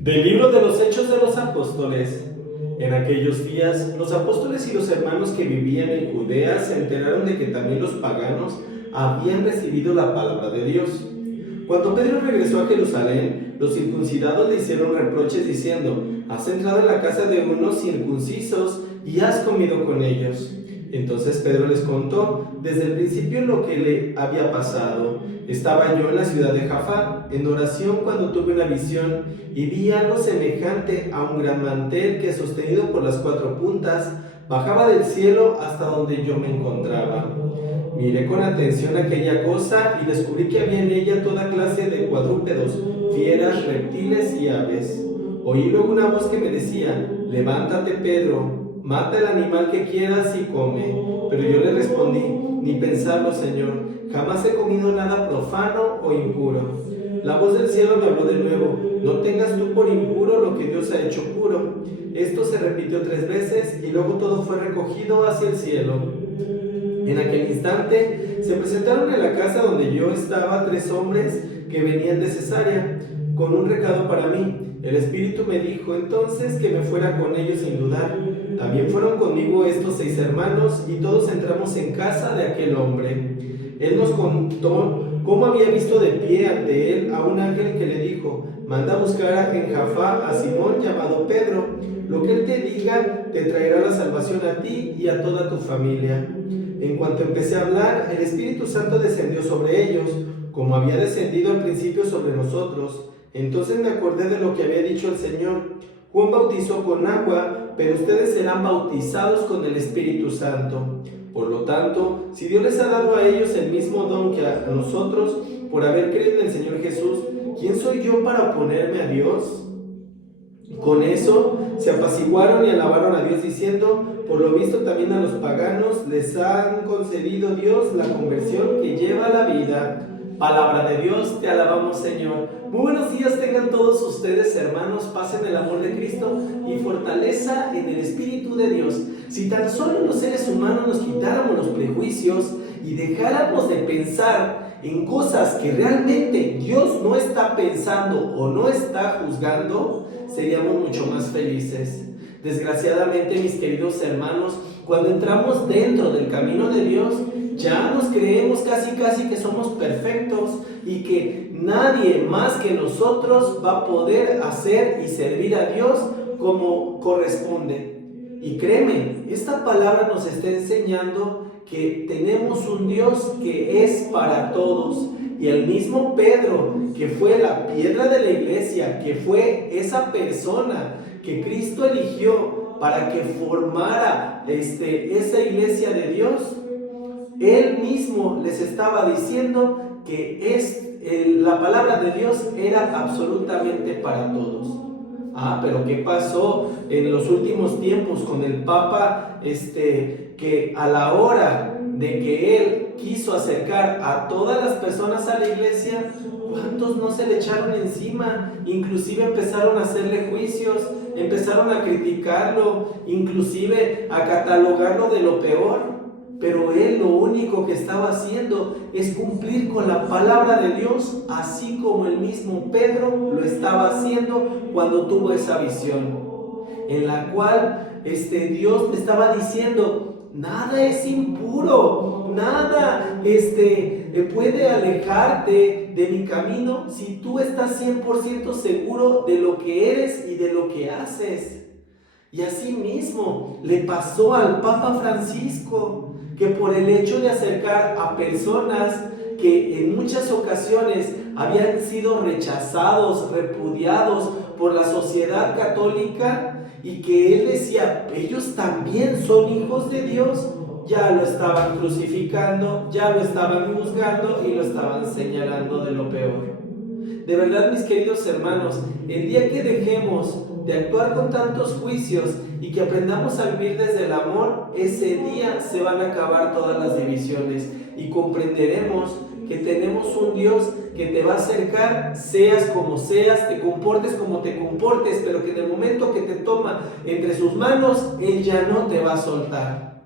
Del libro de los Hechos de los Apóstoles. En aquellos días, los apóstoles y los hermanos que vivían en Judea se enteraron de que también los paganos habían recibido la palabra de Dios. Cuando Pedro regresó a Jerusalén, los circuncidados le hicieron reproches diciendo: has entrado en la casa de unos circuncisos y has comido con ellos. Entonces Pedro les contó desde el principio lo que le había pasado. Estaba yo en la ciudad de Jaffa, en oración, cuando tuve una visión y vi algo semejante a un gran mantel que, sostenido por las cuatro puntas, bajaba del cielo hasta donde yo me encontraba. Miré con atención aquella cosa y descubrí que había en ella toda clase de cuadrúpedos, fieras, reptiles y aves. Oí luego una voz que me decía: levántate, Pedro, mata el animal que quieras y come. Pero yo le respondí: ni pensarlo, Señor, jamás he comido nada profano o impuro. La voz del cielo me habló de nuevo: no tengas tú por impuro lo que Dios ha hecho puro. Esto se repitió 3 veces y luego todo fue recogido hacia el cielo. En aquel instante se presentaron en la casa donde yo estaba 3 hombres que venían de Cesarea con un recado para mí. El Espíritu me dijo entonces que me fuera con ellos sin dudar. También fueron conmigo estos 6 hermanos y todos entramos en casa de aquel hombre. Él nos contó cómo había visto de pie ante él a un ángel que le dijo: manda a buscar en Jaffa a Simón llamado Pedro. Lo que él te diga te traerá la salvación a ti y a toda tu familia. En cuanto empecé a hablar, el Espíritu Santo descendió sobre ellos, como había descendido al principio sobre nosotros. Entonces me acordé de lo que había dicho el Señor: Juan bautizó con agua, pero ustedes serán bautizados con el Espíritu Santo. Por lo tanto, si Dios les ha dado a ellos el mismo don que a nosotros, por haber creído en el Señor Jesús, ¿quién soy yo para oponerme a Dios? Con eso se apaciguaron y alabaron a Dios diciendo: por lo visto también a los paganos les han concedido Dios la conversión que lleva a la vida. Palabra de Dios, te alabamos, Señor. Muy buenos días tengan todos ustedes, hermanos. Pasen el amor de Cristo y fortaleza en el Espíritu de Dios. Si tan solo los seres humanos nos quitáramos los prejuicios y dejáramos de pensar en cosas que realmente Dios no está pensando o no está juzgando, seríamos mucho más felices. Desgraciadamente, mis queridos hermanos, cuando entramos dentro del camino de Dios, ya nos creemos casi que somos perfectos y que nadie más que nosotros va a poder hacer y servir a Dios como corresponde. Y créeme, esta palabra nos está enseñando que tenemos un Dios que es para todos. Y el mismo Pedro, que fue la piedra de la iglesia, que fue esa persona que Cristo eligió para que formara esa iglesia de Dios, él mismo les estaba diciendo que la palabra de Dios era absolutamente para todos. Pero ¿qué pasó en los últimos tiempos con el Papa? Que a la hora de que él quiso acercar a todas las personas a la iglesia, ¿cuántos no se le echaron encima? Inclusive empezaron a hacerle juicios, empezaron a criticarlo, inclusive a catalogarlo de lo peor. Pero él lo único que estaba haciendo es cumplir con la palabra de Dios, así como el mismo Pedro lo estaba haciendo cuando tuvo esa visión, en la cual Dios le estaba diciendo: nada es impuro, nada puede alejarte de mi camino si tú estás 100% seguro de lo que eres y de lo que haces. Y así mismo le pasó al Papa Francisco, que por el hecho de acercar a personas que en muchas ocasiones habían sido rechazados, repudiados por la sociedad católica, y que él decía: ellos también son hijos de Dios, ya lo estaban crucificando, ya lo estaban juzgando y lo estaban señalando de lo peor. De verdad, mis queridos hermanos, el día que dejemos de actuar con tantos juicios y que aprendamos a vivir desde el amor, ese día se van a acabar todas las divisiones y comprenderemos que tenemos un Dios que te va a acercar, seas como seas, te comportes como te comportes, pero que en el momento que te toma entre sus manos, Él ya no te va a soltar.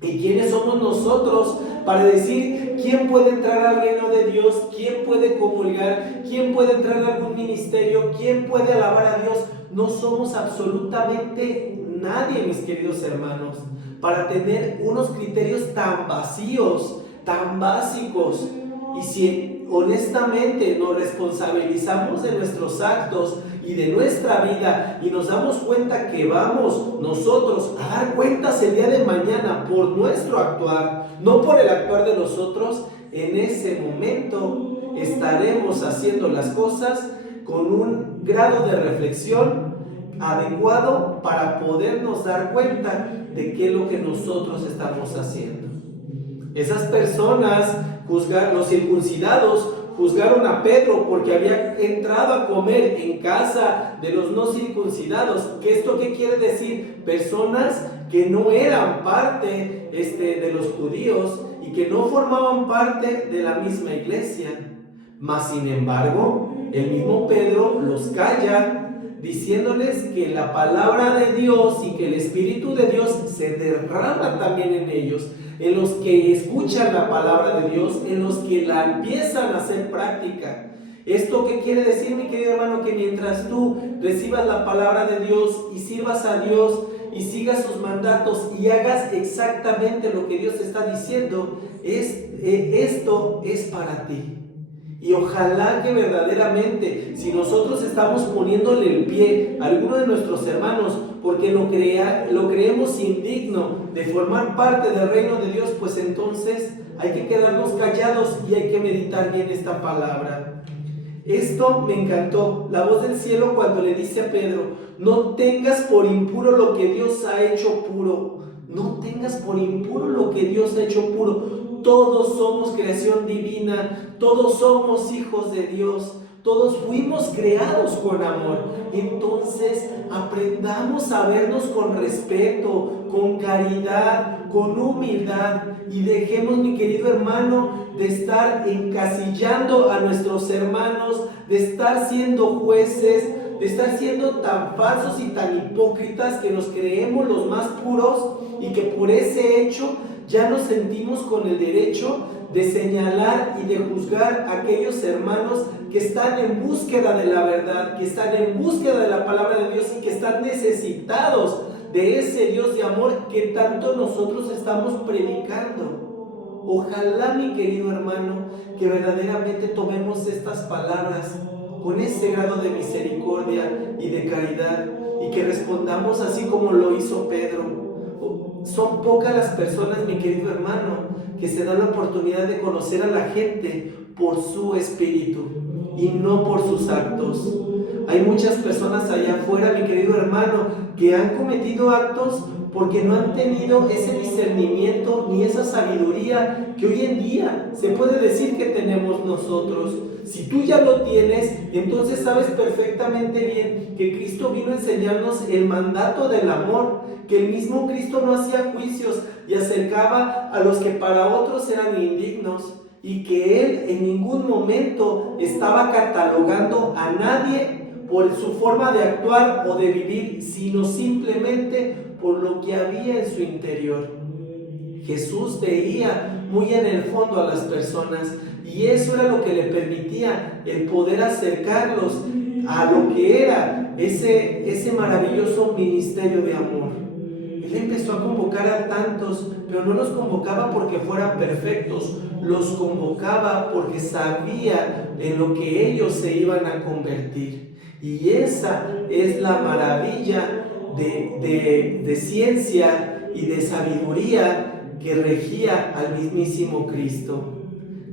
¿Y quiénes somos nosotros para decir quién puede entrar al reino de Dios, quién puede comulgar, quién puede entrar a algún ministerio, quién puede alabar a Dios. No somos absolutamente nadie, mis queridos hermanos, para tener unos criterios tan vacíos, tan básicos. Y si honestamente nos responsabilizamos de nuestros actos y de nuestra vida y nos damos cuenta que vamos nosotros a dar cuentas el día de mañana por nuestro actuar, no por el actuar de los otros, en ese momento estaremos haciendo las cosas con un grado de reflexión adecuado para podernos dar cuenta de qué es lo que nosotros estamos haciendo. Esas personas los circuncidados juzgaron a Pedro porque había entrado a comer en casa de los no circuncidados. ¿Esto qué quiere decir? Personas que no eran parte de los judíos y que no formaban parte de la misma iglesia. Mas sin embargo, el mismo Pedro los calla, diciéndoles que la palabra de Dios y que el Espíritu de Dios se derrama también en ellos, en los que escuchan la palabra de Dios, en los que la empiezan a hacer práctica. ¿Esto qué quiere decir, mi querido hermano? Que mientras tú recibas la palabra de Dios y sirvas a Dios y sigas sus mandatos y hagas exactamente lo que Dios está diciendo, esto es para ti. Y ojalá que verdaderamente, si nosotros estamos poniéndole el pie a alguno de nuestros hermanos porque lo creemos indigno de formar parte del reino de Dios, pues entonces hay que quedarnos callados y hay que meditar bien esta palabra. Esto me encantó, la voz del cielo cuando le dice a Pedro: no tengas por impuro lo que Dios ha hecho puro. No tengas por impuro lo que Dios ha hecho puro. Todos somos creación divina, todos somos hijos de Dios, todos fuimos creados con amor. Entonces aprendamos a vernos con respeto, con caridad, con humildad, y dejemos, mi querido hermano, de estar encasillando a nuestros hermanos, de estar siendo jueces, de estar siendo tan falsos y tan hipócritas que nos creemos los más puros y que por ese hecho ya nos sentimos con el derecho de señalar y de juzgar a aquellos hermanos que están en búsqueda de la verdad, que están en búsqueda de la palabra de Dios y que están necesitados de ese Dios de amor que tanto nosotros estamos predicando. Ojalá, mi querido hermano, que verdaderamente tomemos estas palabras con ese grado de misericordia y de caridad y que respondamos así como lo hizo Pedro. Son pocas las personas, mi querido hermano, que se dan la oportunidad de conocer a la gente por su espíritu y no por sus actos. Hay muchas personas allá afuera, mi querido hermano, que han cometido actos porque no han tenido ese discernimiento ni esa sabiduría que hoy en día se puede decir que tenemos nosotros. Si tú ya lo tienes, entonces sabes perfectamente bien que Cristo vino a enseñarnos el mandato del amor, que el mismo Cristo no hacía juicios y acercaba a los que para otros eran indignos, y que Él en ningún momento estaba catalogando a nadie por su forma de actuar o de vivir, sino simplemente por lo que había en su interior. Jesús veía muy en el fondo a las personas y eso era lo que le permitía el poder acercarlos a lo que era ese maravilloso ministerio de amor. Él empezó a convocar a tantos, pero no los convocaba porque fueran perfectos, los convocaba porque sabía en lo que ellos se iban a convertir. Y esa es la maravilla de ciencia y de sabiduría que regía al mismísimo Cristo.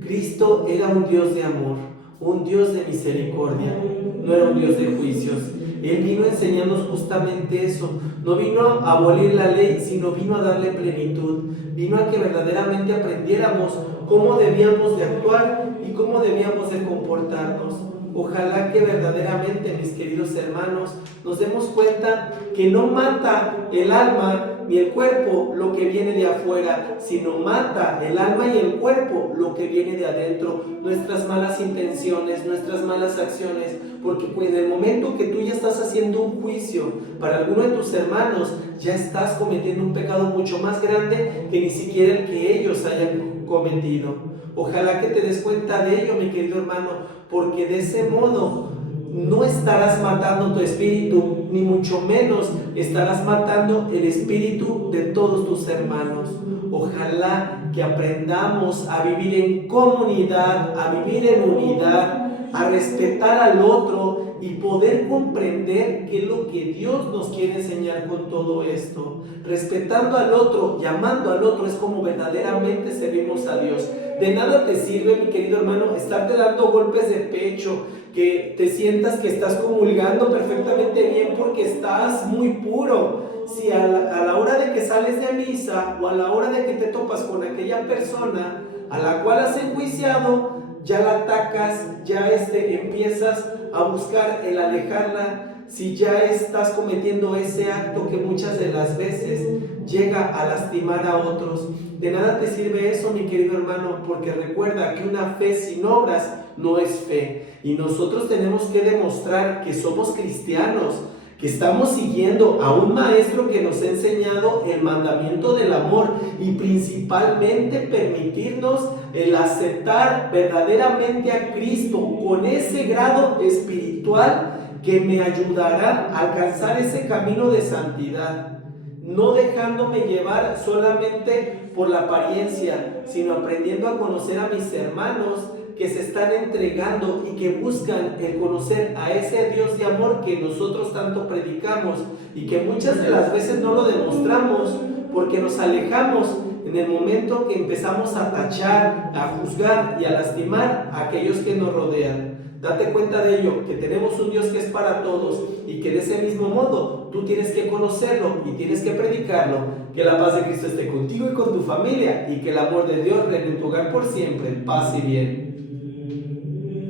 Cristo era un Dios de amor, un Dios de misericordia, no era un Dios de juicios. Él vino a enseñarnos justamente eso. No vino a abolir la ley, sino vino a darle plenitud. Vino a que verdaderamente aprendiéramos cómo debíamos de actuar y cómo debíamos de comportarnos. Ojalá que verdaderamente, mis queridos hermanos, nos demos cuenta que no mata el alma ni el cuerpo lo que viene de afuera, sino mata el alma y el cuerpo lo que viene de adentro, nuestras malas intenciones, nuestras malas acciones, porque en el momento que tú ya estás haciendo un juicio para alguno de tus hermanos, ya estás cometiendo un pecado mucho más grande que ni siquiera el que ellos hayan cometido. Ojalá que te des cuenta de ello, mi querido hermano, porque de ese modo no estarás matando tu espíritu, ni mucho menos estarás matando el espíritu de todos tus hermanos. Ojalá que aprendamos a vivir en comunidad, a vivir en unidad, a respetar al otro y poder comprender qué es lo que Dios nos quiere enseñar con todo esto. Respetando al otro y amando al otro es como verdaderamente servimos a Dios. De nada te sirve, mi querido hermano, estarte dando golpes de pecho, que te sientas que estás comulgando perfectamente bien porque estás muy puro. Si a la hora de que sales de misa o a la hora de que te topas con aquella persona a la cual has enjuiciado, ya la atacas, ya empiezas a buscar el alejarla, si ya estás cometiendo ese acto que muchas de las veces llega a lastimar a otros. De nada te sirve eso, mi querido hermano, porque recuerda que una fe sin obras no es fe, y nosotros tenemos que demostrar que somos cristianos, que estamos siguiendo a un maestro que nos ha enseñado el mandamiento del amor y principalmente permitirnos el aceptar verdaderamente a Cristo con ese grado espiritual que me ayudará a alcanzar ese camino de santidad, no dejándome llevar solamente por la apariencia, sino aprendiendo a conocer a mis hermanos que se están entregando y que buscan el conocer a ese Dios de amor que nosotros tanto predicamos y que muchas de las veces no lo demostramos porque nos alejamos en el momento que empezamos a tachar, a juzgar y a lastimar a aquellos que nos rodean. Date cuenta de ello, que tenemos un Dios que es para todos y que de ese mismo modo tú tienes que conocerlo y tienes que predicarlo. Que la paz de Cristo esté contigo y con tu familia y que el amor de Dios reine en tu hogar por siempre. Paz y bien.